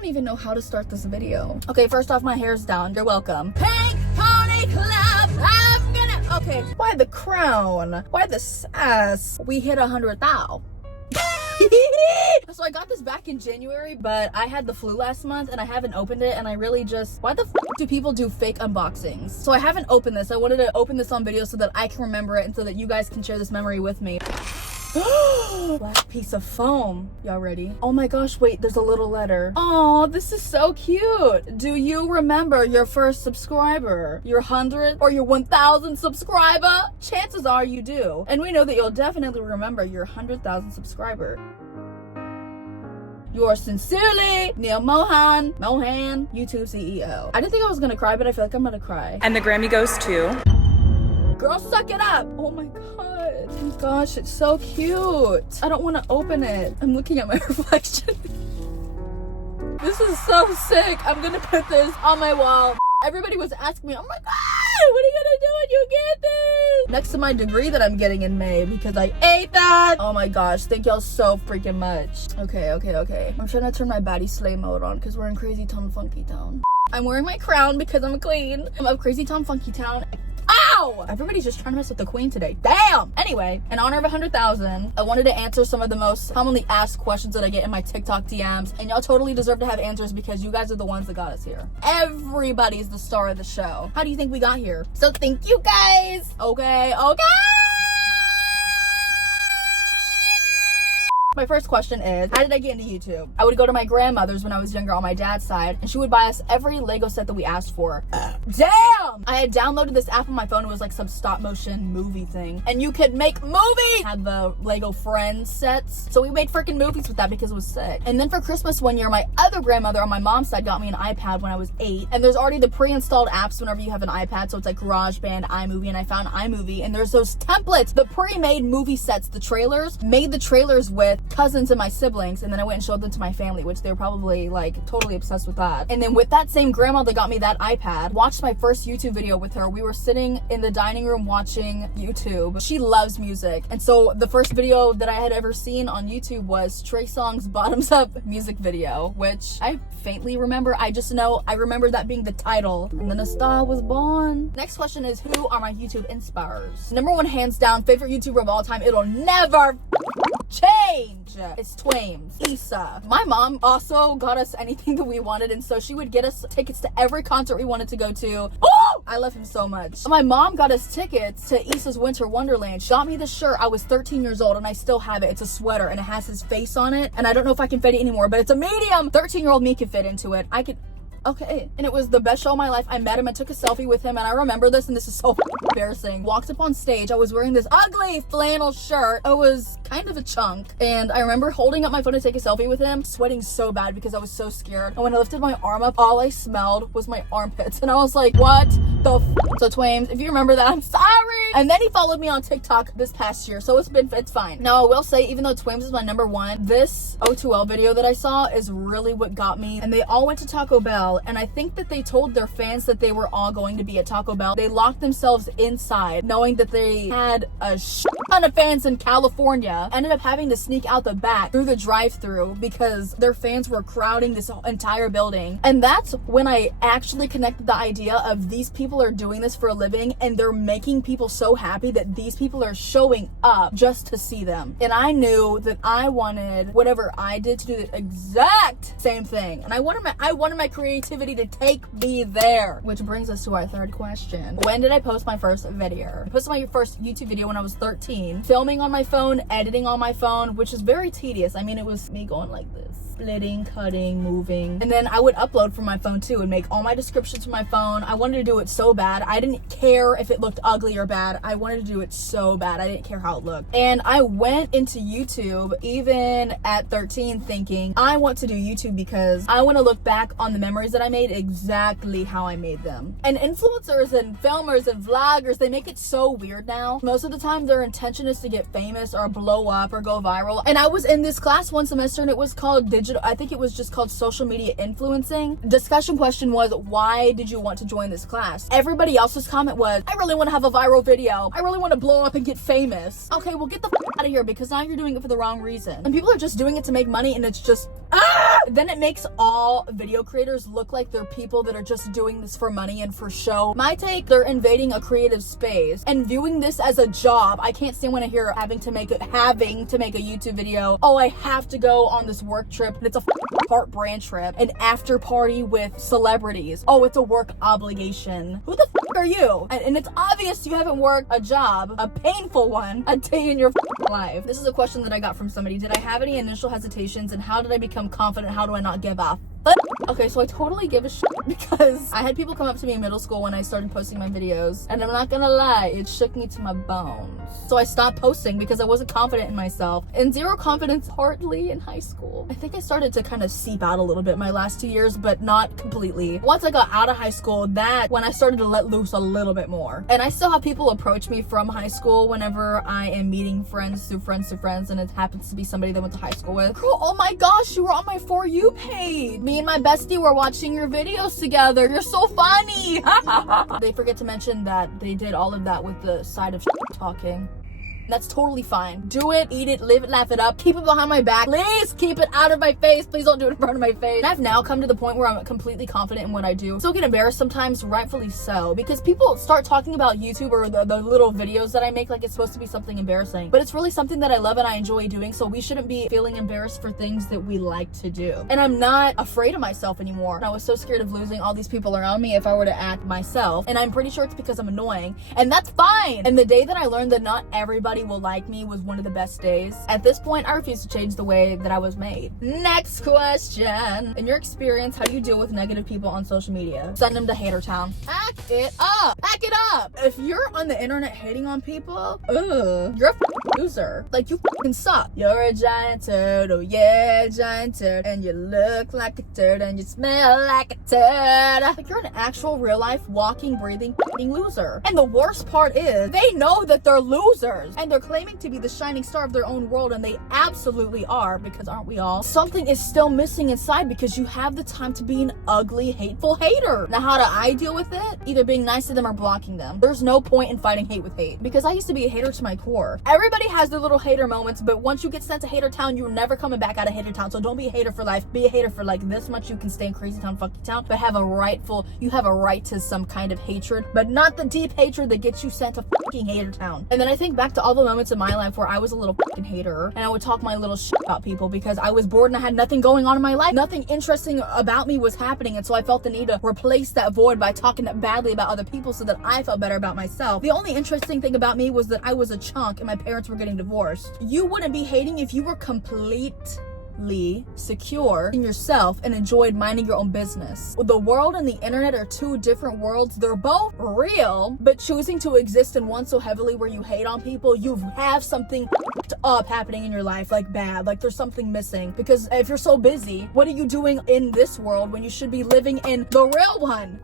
don't even know how to start this video. Okay, first off, my hair's down. You're welcome. Pink Pony Club, I'm gonna... Okay, why the crown? Why the sass? We hit 100,000. So I got this back in January, but I had the flu last month and I haven't opened it, and I really just... Why the f do people do fake unboxings? So I haven't opened this. I wanted to open this on video so that I can remember it and so that you guys can share this memory with me. Black piece of foam. Y'all ready? Oh my gosh, wait, there's a little letter. Oh, this is so cute. Do you remember your first subscriber? Your 100th or your 1,000 subscriber? Chances are you do. And we know that you'll definitely remember your 100,000 subscriber. Yours sincerely, Neil Mohan, YouTube CEO. I didn't think I was gonna cry, but I feel like I'm gonna cry. And the Grammy goes to... Girl, suck it up. Oh my god. Oh my gosh, it's so cute. I don't want to open it. I'm looking at my reflection. This is so sick. I'm gonna put this on my wall. Everybody was asking me, oh my god, what are you gonna do when you get this? Next to my degree that I'm getting in May because I ate that. Oh my gosh, thank y'all so freaking much. Okay. I'm trying to turn my baddie slay mode on because we're in Crazy Town Funky Town. I'm wearing my crown because I'm a queen. I'm of Crazy Town Funky Town. Ow! Everybody's just trying to mess with the queen today. Damn! Anyway, in honor of 100,000, I wanted to answer some of the most commonly asked questions that I get in my TikTok DMs, and y'all totally deserve to have answers because you guys are the ones that got us here. Everybody's the star of the show. How do you think we got here? So thank you guys! Okay. My first question is, how did I get into YouTube? I would go to my grandmother's when I was younger on my dad's side, and she would buy us every Lego set that we asked for. Damn! I had downloaded this app on my phone. It was like some stop motion movie thing, and you could make movies! Had the Lego Friends sets, so we made freaking movies with that because it was sick. And then for Christmas one year, my other grandmother on my mom's side got me an iPad when I was 8, and there's already the pre-installed apps whenever you have an iPad, so it's like GarageBand, iMovie, and I found iMovie, and there's those templates, the pre-made movie sets, the trailers, made the trailers with cousins and my siblings, and then I went and showed them to my family, which they were probably like totally obsessed with that. And then with that same grandma that got me that iPad, watched my first YouTube video with her. We were sitting in the dining room watching YouTube. She loves music, and so the first video that I had ever seen on YouTube was Trey Songz's Bottoms Up music video, which I faintly remember. I just know I remember that being the title. And then a star was born. Next question is, who are my YouTube inspires? Number one, hands down, favorite YouTuber of all time. It'll never change. It's Twames, Issa. My mom also got us anything that we wanted, and so she would get us tickets to every concert we wanted to go to. Oh! I love him so much. My mom got us tickets to Issa's Winter Wonderland. She got me this shirt. I was 13 years old and I still have it. It's a sweater and it has his face on it, and I don't know if I can fit it anymore, but it's a medium. 13-year-old me could fit into it. I could. Okay, and it was the best show of my life. I met him and took a selfie with him, and I remember this, and this is so embarrassing. Walked up on stage. I was wearing this ugly flannel shirt. It was kind of a chunk, and I remember holding up my phone to take a selfie with him, sweating so bad because I was so scared. And when I lifted my arm up, all I smelled was my armpits, and I was like, what the f? So Twames, if you remember that, I'm sorry. And then he followed me on TikTok this past year, so it's fine. Now I will say, even though Twames is my number one, this O2L video that I saw is really what got me. And they all went to Taco Bell, and I think that they told their fans that they were all going to be at Taco Bell. They locked themselves inside knowing that they had a ton of fans in California. Ended up having to sneak out the back through the drive-thru because their fans were crowding this entire building. And that's when I actually connected the idea of these people are doing this for a living, and they're making people so happy that these people are showing up just to see them. And I knew that I wanted whatever I did to do the exact same thing. And I wanted my creativity to take me there. Which brings us to our third question. When did I post my first video? I posted my first YouTube video when I was 13. Filming on my phone, editing on my phone, which is very tedious. I mean, it was me going like this. Splitting, cutting, moving. And then I would upload from my phone too and make all my descriptions from my phone. I wanted to do it so bad. I didn't care if it looked ugly or bad. I wanted to do it so bad. I didn't care how it looked. And I went into YouTube even at 13 thinking, I want to do YouTube because I want to look back on the memories that I made exactly how I made them. And influencers and filmers and vloggers, they make it so weird now. Most of the time their intention is to get famous or blow up or go viral. And I was in this class one semester and it was called I think it was just called social media influencing. Discussion question was, why did you want to join this class? Everybody else's comment was, I really want to have a viral video. I really want to blow up and get famous. Okay, well get the out of here because now you're doing it for the wrong reason. And people are just doing it to make money, and it's just then it makes all video creators look like they're people that are just doing this for money and for show. My take, they're invading a creative space and viewing this as a job. I can't stand when I hear having to make a YouTube video. Oh, I have to go on this work trip and it's a part brand trip, an after party with celebrities. Oh, it's a work obligation. Who the are you? And it's obvious you haven't worked a job, a painful one, a day in your life. This is a question that I got from somebody. Did I have any initial hesitations and how did I become confident? How do I not give up? Okay, so I totally give a shit because I had people come up to me in middle school when I started posting my videos, and I'm not gonna lie, it shook me to my bones. So I stopped posting because I wasn't confident in myself, and zero confidence hardly in high school. I think I started to kind of seep out a little bit my last 2 years, but not completely. Once I got out of high school, that's when I started to let loose a little bit more. And I still have people approach me from high school whenever I am meeting friends through friends, and it happens to be somebody that went to high school with. Girl, oh my gosh, you were on my For You page. Me and my bestie were watching your videos together. You're so funny. They forget to mention that they did all of that with the side of talking. That's totally fine. Do it, eat it, live it, laugh it up. Keep it behind my back. Please keep it out of my face. Please don't do it in front of my face. And I've now come to the point where I'm completely confident in what I do. Still get embarrassed sometimes, rightfully so, because people start talking about YouTube or the little videos that I make like it's supposed to be something embarrassing. But it's really something that I love and I enjoy doing, so we shouldn't be feeling embarrassed for things that we like to do. And I'm not afraid of myself anymore. I was so scared of losing all these people around me if I were to act myself. And I'm pretty sure it's because I'm annoying. And that's fine. And the day that I learned that not everybody will like me was one of the best days. At this point, I refuse to change the way that I was made. Next question. In your experience, how do you deal with negative people on social media? Send them to Hater Town. Back it up. Back it up. If you're on the internet hating on people, you're a loser. Like, you suck. You're a giant turd. Oh yeah, giant turd. And you look like a turd and you smell like a turd. Like, you're an actual real life walking, breathing loser. And the worst part is they know that they're losers and they're claiming to be the shining star of their own world, and they absolutely are, because aren't we all? Something is still missing inside because you have the time to be an ugly, hateful hater. Now, how do I deal with it? Either being nice to them or blocking them. There's no point in fighting hate with hate, because I used to be a hater to my core. Everybody has their little hater moments, but once you get sent to Hater Town, you're never coming back out of Hater Town. So don't be a hater for life. Be a hater for like this much. You can stay in Crazy Town, Funky Town, but you have a right to some kind of hatred, but not the deep hatred that gets you sent to fucking Hater Town. And then I think back to all the moments in my life where I was a little fucking hater and I would talk my little shit about people because I was bored and I had nothing going on in my life. Nothing interesting about me was happening, and so I felt the need to replace that void by talking badly about other people so that I felt better about myself. The only interesting thing about me was that I was a chunk and my parents were getting divorced. You wouldn't be hating if you were completely secure in yourself and enjoyed minding your own business. The world and the internet are two different worlds. They're both real, but choosing to exist in one so heavily where you hate on people, you have something up happening in your life, like bad, like there's something missing. Because if you're so busy, what are you doing in this world when you should be living in the real one?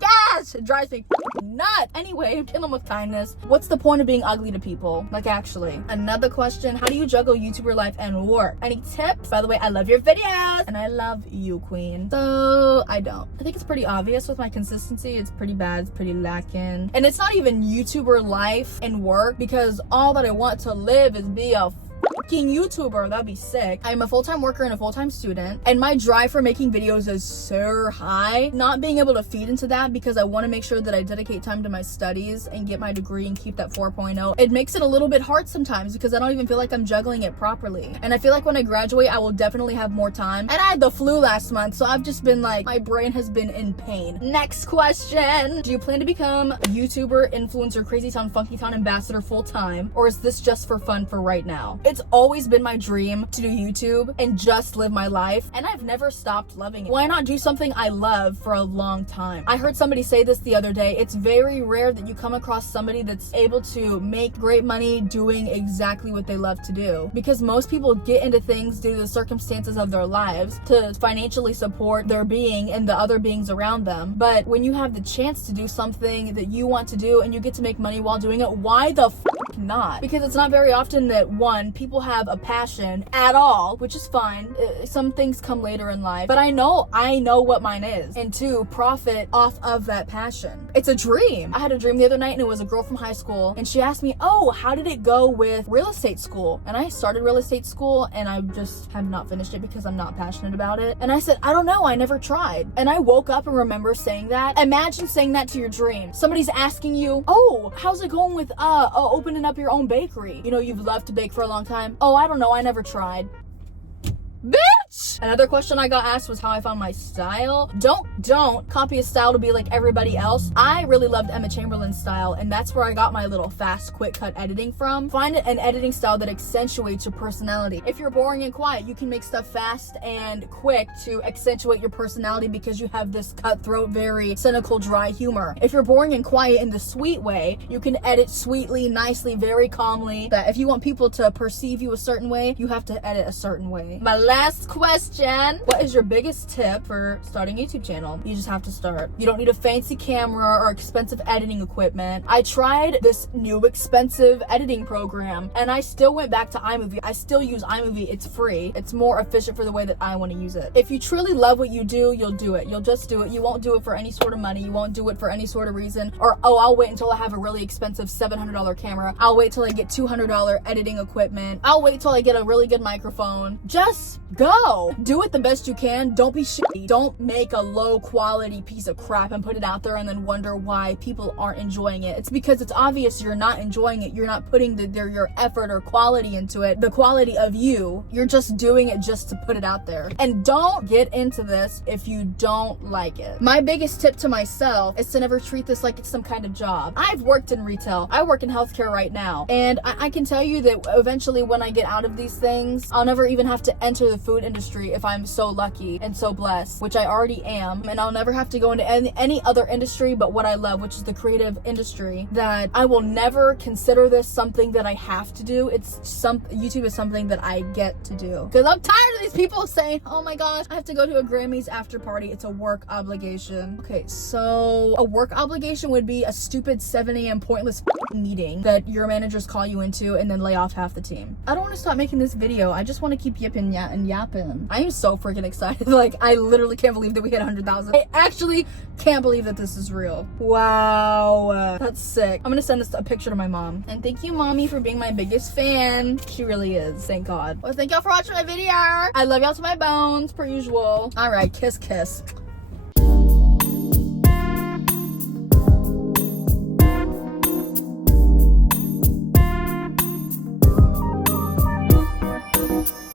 Yes, it drives me nuts. Anyway, kill them with kindness. What's the point of being ugly to people? Like, actually. Another question, how do you juggle YouTuber life and work? Any tips? By the way, I love your videos and I love you, queen. So I don't. I think it's pretty obvious with my consistency. It's pretty bad. It's pretty lacking. And it's not even YouTuber life and work, because all that I want to live is be a fucking YouTuber. That'd be sick. I'm a full-time worker and a full-time student, and my drive for making videos is so high. Not being able to feed into that because I want to make sure that I dedicate time to my studies and get my degree and keep that 4.0. It makes it a little bit hard sometimes because I don't even feel like I'm juggling it properly. And I feel like when I graduate, I will definitely have more time. And I had the flu last month, so I've just been like, my brain has been in pain. Next question. Do you plan to become a YouTuber, influencer, Crazy Town, Funky Town ambassador full-time, or is this just for fun for right now? It's always been my dream to do YouTube and just live my life, and I've never stopped loving it. Why not do something I love for a long time? I heard somebody say this the other day. It's very rare that you come across somebody that's able to make great money doing exactly what they love to do, because most people get into things due to the circumstances of their lives to financially support their being and the other beings around them. But when you have the chance to do something that you want to do and you get to make money while doing it, why the think not, because it's not very often that, one, people have a passion at all, which is fine. Some things come later in life, but I know what mine is, and two, profit off of that passion. It's a dream. I had a dream the other night, and it was a girl from high school, and she asked me, oh, how did it go with real estate school? And I started real estate school, and I just have not finished it because I'm not passionate about it. And I said, I don't know, I never tried. And I woke up and remember saying that. Imagine saying that to your dream. Somebody's asking you, oh, how's it going with opening up your own bakery? You know, you've loved to bake for a long time. Oh, I don't know, I never tried. Bitch! Another question I got asked was how I found my style. Don't copy a style to be like everybody else. I really loved Emma Chamberlain's style, and that's where I got my little fast, quick cut editing from. Find an editing style that accentuates your personality. If you're boring and quiet, you can make stuff fast and quick to accentuate your personality because you have this cutthroat, very cynical, dry humor. If you're boring and quiet in the sweet way, you can edit sweetly, nicely, very calmly. That if you want people to perceive you a certain way, you have to edit a certain way. My last question: what is your biggest tip for starting a YouTube channel? You just have to start. You don't need a fancy camera or expensive editing equipment. I tried this new expensive editing program, and I still went back to iMovie. I still use iMovie. It's free. It's more efficient for the way that I want to use it. If you truly love what you do, you'll do it. You'll just do it. You won't do it for any sort of money. You won't do it for any sort of reason. Or, oh, I'll wait until I have a really expensive $700 camera. I'll wait till I get $200 editing equipment. I'll wait till I get a really good microphone. Just go. Do it the best you can. Don't be shitty. Don't make a low quality piece of crap and put it out there and then wonder why people aren't enjoying it. It's because it's obvious you're not enjoying it. You're not putting your effort or quality into it. The quality of you. You're just doing it just to put it out there. And don't get into this if you don't like it. My biggest tip to myself is to never treat this like it's some kind of job. I've worked in retail. I work in healthcare right now. And I can tell you that eventually when I get out of these things, I'll never even have to enter the food industry if I'm so lucky and so blessed, which I already am. And I'll never have to go into any other industry but what I love, which is the creative industry. That I will never consider this something that I have to do. YouTube is something that I get to do. Because I'm tired of these people saying, oh my gosh, I have to go to a Grammys after party. It's a work obligation. Okay, so a work obligation would be a stupid 7 a.m. pointless meeting that your managers call you into and then lay off half the team. I don't want to stop making this video. I just want to keep yipping and yapping. I am so freaking excited. Like, I literally can't believe that we hit 100,000. I actually can't believe that this is real. Wow. That's sick. I'm gonna send a picture to my mom. And thank you, mommy, for being my biggest fan. She really is. Thank God. Well, thank y'all for watching my video. I love y'all to my bones, per usual. All right, kiss, kiss.